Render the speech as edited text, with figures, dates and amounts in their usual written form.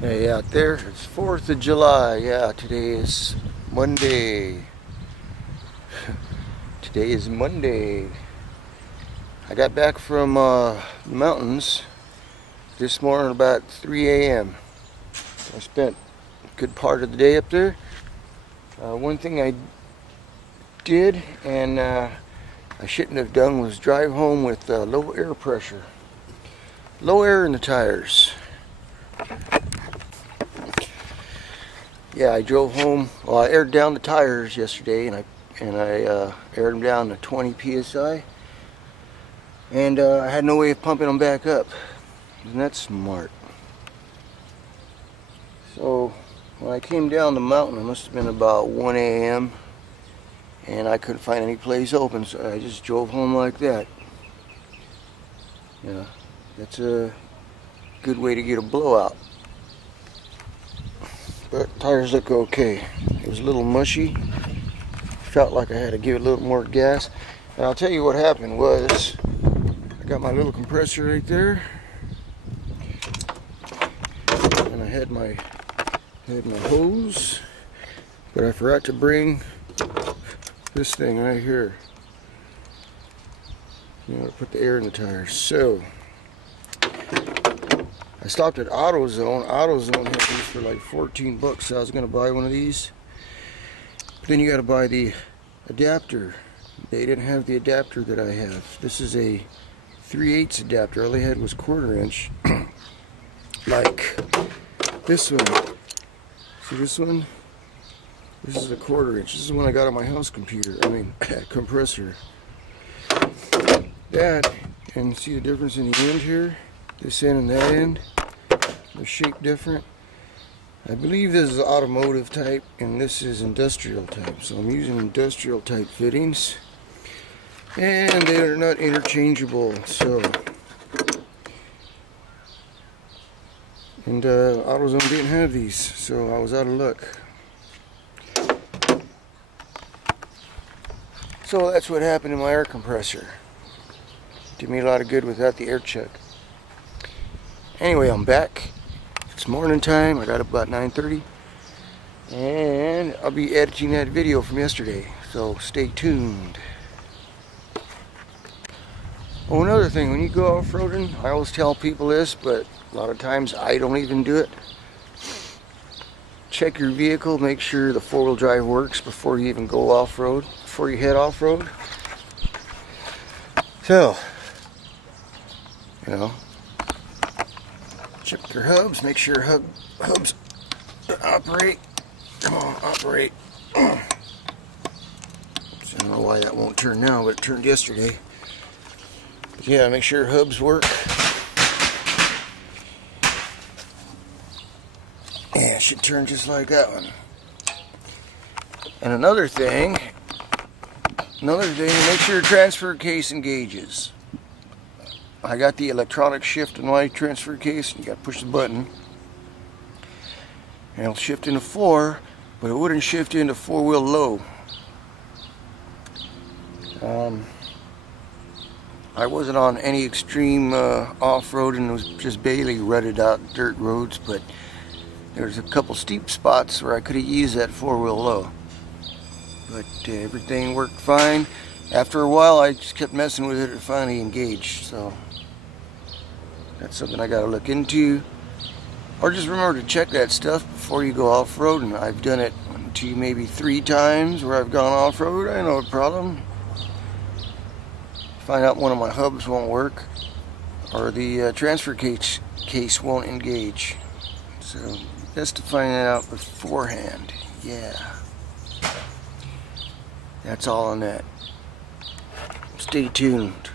Hey, out there, it's 4th of July. Yeah, today is Monday. Today is Monday. I got back from the mountains this morning about 3 a.m. I spent a good part of the day up there. One thing I did, and I shouldn't have done, was drive home with low air pressure. Low air in the tires. Yeah, I drove home. Well, I aired down the tires yesterday, and I aired them down to 20 psi, and I had no way of pumping them back up. Isn't that smart? So when I came down the mountain, it must have been about 1 a.m. and I couldn't find any place open, so I just drove home like that. Yeah, that's a good way to get a blowout. But tires look okay. It was a little mushy. Felt like I had to give it a little more gas. And I'll tell you what happened was, I got my little compressor right there, and I had my hose, but I forgot to bring this thing right here. You know, to put the air in the tires. So I stopped at AutoZone. AutoZone had these for like 14 bucks, so I was going to buy one of these. But then you got to buy the adapter. They didn't have the adapter that I have. This is a 3/8 adapter. All they had was 1/4 inch. Like this one. See this one? This is a 1/4 inch. This is the one I got on my house computer. Compressor. That, and see the difference in the end here? This end and that end, they're shaped different. I believe this is automotive type and this is industrial type, so I'm using industrial type fittings, and they are not interchangeable. So, and AutoZone didn't have these, so I was out of luck. So that's what happened to my air compressor. Did me a lot of good without the air check. Anyway, I'm back. It's morning time. I got up about 9:30, and I'll be editing that video from yesterday, so stay tuned. Oh, another thing, when you go off-roading, I always tell people this, but a lot of times I don't even do it. Check your vehicle, make sure the 4-wheel drive works before you even go off-road, before you head off-road. So, you know, check your hubs, make sure hubs operate. Come on, operate. I don't know why that won't turn now, but it turned yesterday. But yeah, make sure hubs work. Yeah, it should turn just like that one. And another thing, make sure your transfer case engages. I got the electronic shift in my transfer case. You got to push the button, and it'll shift into 4, but it wouldn't shift into 4-wheel low. I wasn't on any extreme off-roading. It was just barely rutted out dirt roads, but there's a couple steep spots where I could have used that 4-wheel low. But everything worked fine. After a while, I just kept messing with it. It finally engaged. So that's something I got to look into. Or just remember to check that stuff before you go off-road. And I've done it 2, maybe 3 times where I've gone off-road. I know a problem. Find out one of my hubs won't work, or the transfer case won't engage. So best to find that out beforehand. Yeah. That's all on that. Stay tuned.